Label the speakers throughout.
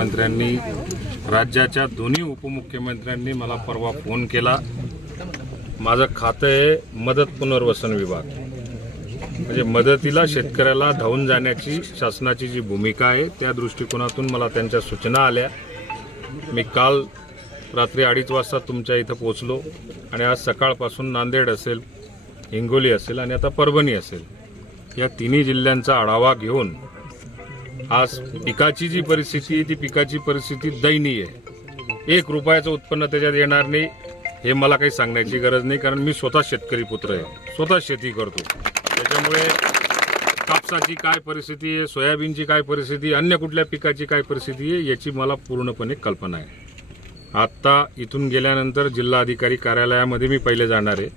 Speaker 1: मुख्यमंत्र्यांनी राज्याच्या दोन्ही उपमुख्यमंत्र्यांनी मला परवा फोन केला. माझं खातं आहे मदत पुनर्वसन विभाग. म्हणजे मदतीला शेतकऱ्याला धावून जाण्याची शासनाची जी भूमिका आहे त्या दृष्टिकोनातून मला त्यांच्या सूचना आल्या. मी काल रात्री अडीच वाजता तुमच्या इथं पोचलो आणि आज सकाळपासून नांदेड असेल हिंगोली असेल आणि आता परभणी असेल. या तिन्ही जिल्ह्यांचा आढावा घेऊन आज पिकाची जी परिस्थिती आहे ती पिकाची परिस्थिती दयनीय आहे. एक रुपयाचं उत्पन्न त्याच्यात येणार नाही हे मला काही सांगण्याची गरज नाही कारण मी स्वतः शेतकरी पुत्र आहे. स्वतः शेती करतो. त्याच्यामुळे कापसाची काय परिस्थिती आहे सोयाबीनची काय परिस्थिती अन्य कुठल्या पिकाची काय परिस्थिती आहे याची मला पूर्णपणे कल्पना आहे. आत्ता इथून गेल्यानंतर जिल्हाधिकारी कार्यालयामध्ये मी पहिले जाणार आहे.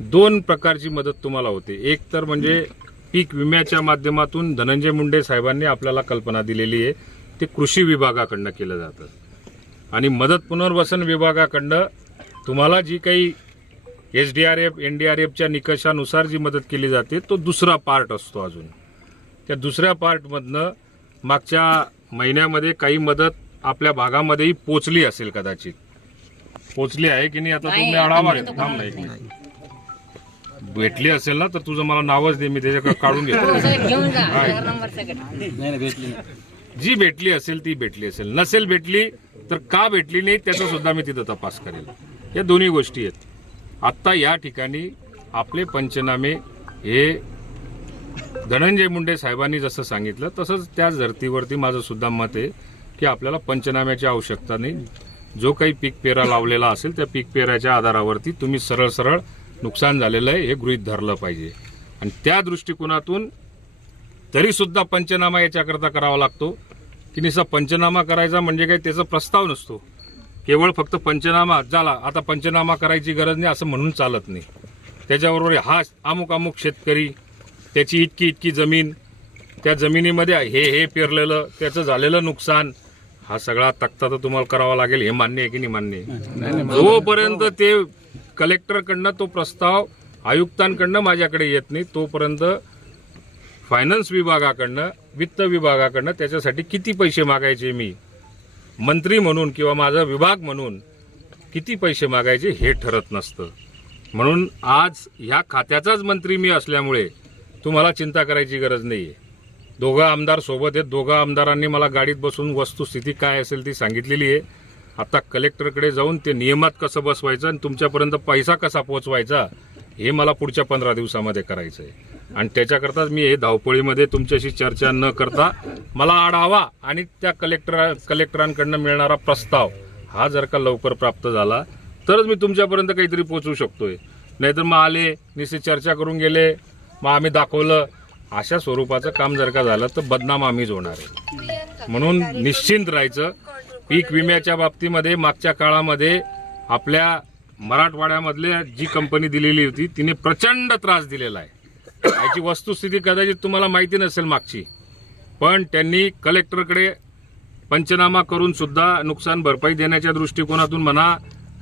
Speaker 1: दोन प्रकारची मदत तुम्हाला होते. एक तर म्हणजे पीक विम्याच्या माध्यमातून धनंजय मुंडे साहेबांनी आपल्याला कल्पना दिलेली आहे. ते कृषी विभागाकडनं केलं जातं. आणि मदत पुनर्वसन विभागाकडनं तुम्हाला जी काही S D R F N D R एफच्या निकषानुसार जी मदत केली जाते तो दुसरा पार्ट असतो अजून. त्या दुसऱ्या पार्टमधनं मागच्या महिन्यामध्ये काही मदत आपल्या भागामध्येही पोचली असेल कदाचित. पोचली आहे की नाही आता तुम्ही आढावा थांब नाही. भेटली असेल ना तर तुझं मला नावच दे मी त्याच्याकडे काढून घेतो.
Speaker 2: नंबर सगळं
Speaker 1: जी भेटली असेल ती भेटली असेल. नसेल भेटली तर का भेटली नाही त्याचा सुद्धा मी तिथं तपास करेल. या दोन्ही गोष्टी आहेत. आत्ता या ठिकाणी आपले पंचनामे हे धनंजय मुंडे साहेबांनी जसं सांगितलं तसंच त्या धर्तीवरती माझं सुद्धा मत आहे की आपल्याला पंचनाम्याची आवश्यकता नाही. जो काही पीक पेरा लावलेला असेल त्या पीक पेराच्या आधारावरती तुम्ही सरळ सरळ नुकसान झालेलं आहे हे गृहीत धरलं पाहिजे. आणि त्या दृष्टिकोनातून तरी सुद्धा पंचनामा याच्याकरता करावा लागतो. की निसा पंचनामा करायचा म्हणजे काही त्याचा प्रस्ताव नसतो. केवळ फक्त पंचनामा झाला आता पंचनामा करायची गरज नाही असं म्हणून चालत नाही. त्याच्याबरोबर हा अमुक अमुक शेतकरी त्याची इतकी इतकी जमीन त्या जमिनीमध्ये हे हे पेरलेलं त्याचं झालेलं नुकसान हा सगळा तक्ता तर तुम्हाला करावा लागेल हे मान्य आहे की नाही मान्य आहे? जोपर्यंत ते कलेक्टरकडनं तो प्रस्ताव आयुक्तांकडनं माझ्याकडे येत नाही. तोपर्यंत फायनान्स विभागाकडनं वित्त विभागाकडनं त्याच्यासाठी किती पैसे मागायचे मी? मंत्री म्हणून किंवा माझा विभाग म्हणून किती पैसे मागायचे हे ठरत नसतं. म्हणून आज ह्या खात्याचाच मंत्री मी असल्यामुळे तुम्हाला चिंता करायची गरज नाही आहे दोघं आमदार सोबत आहेत. दोघं आमदारांनी मला गाडीत बसून वस्तुस्थिती काय असेल ती सांगितलेली आहे. आता कलेक्टरकडे जाऊन ते नियमात कसं बसवायचं आणि तुमच्यापर्यंत पैसा कसा पोचवायचा हे मला पुढच्या पंधरा दिवसामध्ये करायचं आहे आणि त्याच्याकरताच मी हे धावपळीमध्ये तुमच्याशी चर्चा न करता मला आढावा आणि त्या कलेक्टर कलेक्टरांकडनं मिळणारा प्रस्ताव हा जर का लवकर प्राप्त झाला तरच मी तुमच्यापर्यंत काहीतरी पोचवू शकतोय. नाहीतर मग आले निश्चित चर्चा करून गेले मग आम्ही दाखवलं अशा स्वरूपाचं काम जर का झालं तर बदनाम आम्हीच होणार आहे. म्हणून निश्चिंत राहायचं. पीक विम्याच्या बाबतीमध्ये मागच्या काळामध्ये आपल्या मराठवाड्यामधल्या जी कंपनी दिलेली होती तिने प्रचंड त्रास दिलेला आहे. याची वस्तुस्थिती कदाचित तुम्हाला माहिती नसेल मागची पण त्यांनी कलेक्टरकडे पंचनामा करून सुद्धा नुकसान भरपाई देण्याच्या दृष्टिकोनातून म्हणा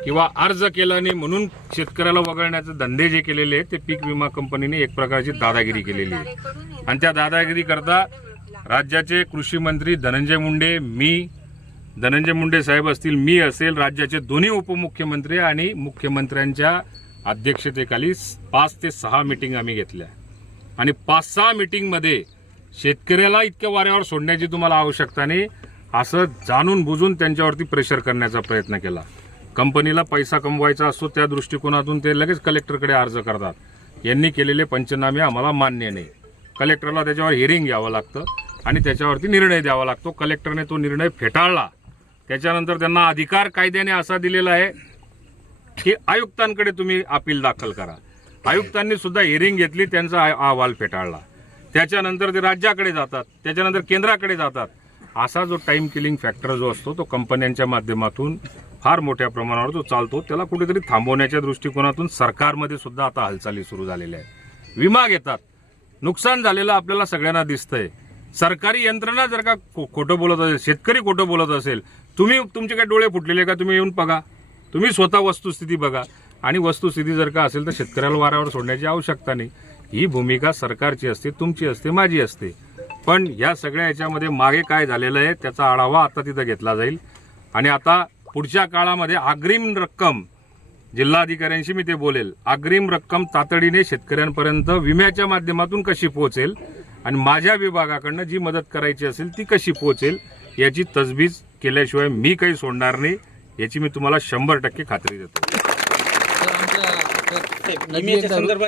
Speaker 1: किंवा अर्ज केला नाही म्हणून शेतकऱ्याला वगळण्याचे धंदे जे केलेले आहेत ते पीक विमा कंपनीने एक प्रकारची दादागिरी केलेली आहे. आणि त्या दादागिरीकरता राज्याचे कृषी मंत्री धनंजय मुंडे मी धनंजय मुंडे साहेब असतील मी असेल राज्याचे दोन्ही उपमुख्यमंत्री आणि मुख्यमंत्र्यांच्या अध्यक्षतेखाली पाच ते सहा मिटिंग आम्ही घेतल्या. आणि पाच सहा मिटिंगमध्ये शेतकऱ्याला इतक्या वाऱ्यावर सोडण्याची तुम्हाला आवश्यकता नाही असं जाणून बुजून त्यांच्यावरती प्रेशर करण्याचा प्रयत्न केला. कंपनीला पैसा कमवायचा असतो त्या दृष्टिकोनातून ते लगेच कलेक्टरकडे अर्ज करतात. यांनी केलेले पंचनामे आम्हाला मान्य नाही. कलेक्टरला त्याच्यावर हिअरिंग घ्यावं लागतं आणि त्याच्यावरती निर्णय द्यावा लागतो. कलेक्टरने तो निर्णय फेटाळला. त्याच्यानंतर त्यांना अधिकार कायद्याने असा दिलेला आहे की आयुक्तांकडे तुम्ही अपील दाखल करा. आयुक्तांनी सुद्धा हिअरिंग घेतली त्यांचा अहवाल फेटाळला. त्याच्यानंतर ते राज्याकडे जातात त्याच्यानंतर केंद्राकडे जातात. असा जो टाइम किलिंग फॅक्टर जो असतो तो कंपन्यांच्या माध्यमातून फार मोठ्या प्रमाणावर जो चालतो त्याला कुठेतरी थांबवण्याच्या दृष्टिकोनातून सरकारमध्ये सुद्धा आता हालचाली सुरू झालेल्या आहेत. विमा घेतात. नुकसान झालेलं आपल्याला सगळ्यांना दिसतंय. सरकारी यंत्रणा जर का खोटं बोलत असेल शेतकरी खोटं बोलत असेल तुम्ही तुमचे काय डोळे फुटलेले का तुम्ही येऊन बघा. तुम्ही स्वतः वस्तुस्थिती बघा. आणि वस्तुस्थिती जर का असेल तर शेतकऱ्याला वारावर सोडण्याची आवश्यकता नाही. ही भूमिका सरकारची असते तुमची असते माझी असते. पण या सगळ्या याच्यामध्ये मागे काय झालेलं आहे त्याचा आढावा आता तिथं घेतला जाईल. आणि आता पुढच्या काळामध्ये अग्रिम रक्कम जिल्हाधिकाऱ्यांशी मी ते बोलेल. अग्रिम रक्कम तातडीने शेतकऱ्यांपर्यंत विम्याच्या माध्यमातून कशी पोहोचेल आणि माझ्या विभागाकडनं जी मदत करायची असेल ती कशी पोहोचेल याची तजबीज केल्याशिवाय मी काही सोडणार नाही याची मी तुम्हाला शंभर टक्के खात्री देतो.